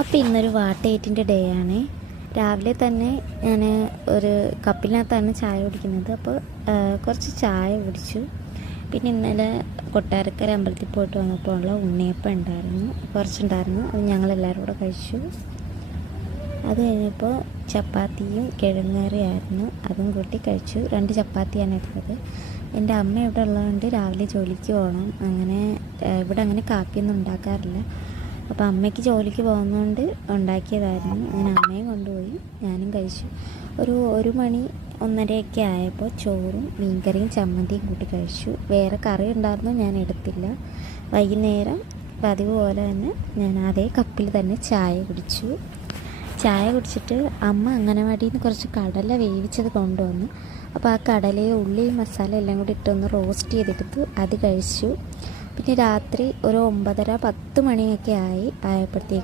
അപ്പോൾ ഇന്നൊരു വാട്ടേറ്റിൻ്റെ ഡേ ആണ്. രാവിലെ തന്നെ ഞാൻ ഒരു കപ്പിനകത്താണ് ചായ കുടിക്കുന്നത്. അപ്പോൾ കുറച്ച് ചായ കുടിച്ചു. പിന്നെ ഇന്നലെ കൊട്ടാരക്കര അമ്പലത്തിൽ പോയിട്ട് വന്നപ്പോൾ ഉള്ള ഉണ്ണിയപ്പം ഉണ്ടായിരുന്നു, കുറച്ചുണ്ടായിരുന്നു. അത് ഞങ്ങളെല്ലാവരും കൂടെ കഴിച്ചു. അത് കഴിഞ്ഞപ്പോൾ ചപ്പാത്തിയും കിഴങ്ങറിയായിരുന്നു, അതും കൂട്ടി കഴിച്ചു. 2 ചപ്പാത്തിയാണ് എടുത്തത്. എൻ്റെ അമ്മ ഇവിടെ ഉള്ളതുകൊണ്ട് രാവിലെ ജോലിക്ക് പോകണം. അങ്ങനെ ഇവിടെ അങ്ങനെ കാപ്പിയൊന്നും ഉണ്ടാക്കാറില്ല. അപ്പോൾ അമ്മയ്ക്ക് ജോലിക്ക് പോകുന്നതുകൊണ്ട് ഉണ്ടാക്കിയതായിരുന്നു. അങ്ങനെ അമ്മയും കൊണ്ടുപോയി, ഞാനും കഴിച്ചു. ഒരു മണി 1:30 ആയപ്പോൾ ചോറും മീൻകറിയും ചമ്മന്തിയും കൂട്ടി കഴിച്ചു. വേറെ കറി ഉണ്ടായിരുന്നു, ഞാൻ എടുത്തില്ല. വൈകുന്നേരം പതിവ് പോലെ തന്നെ ഞാൻ അതേ കപ്പിൽ തന്നെ ചായ കുടിച്ചു. ചായ കുടിച്ചിട്ട് അമ്മ അംഗനവാടിയിൽ നിന്ന് കുറച്ച് കടല വേവിച്ചത് കൊണ്ടുവന്നു. അപ്പോൾ ആ കടലയെ ഉള്ളിയും മസാല എല്ലാം കൂടി ഇട്ടൊന്ന് റോസ്റ്റ് ചെയ്തെടുത്തു, അത് കഴിച്ചു. പിന്നെ രാത്രി ഒരു 9:30-10 മണിയൊക്കെ ആയപ്പോഴത്തേക്കും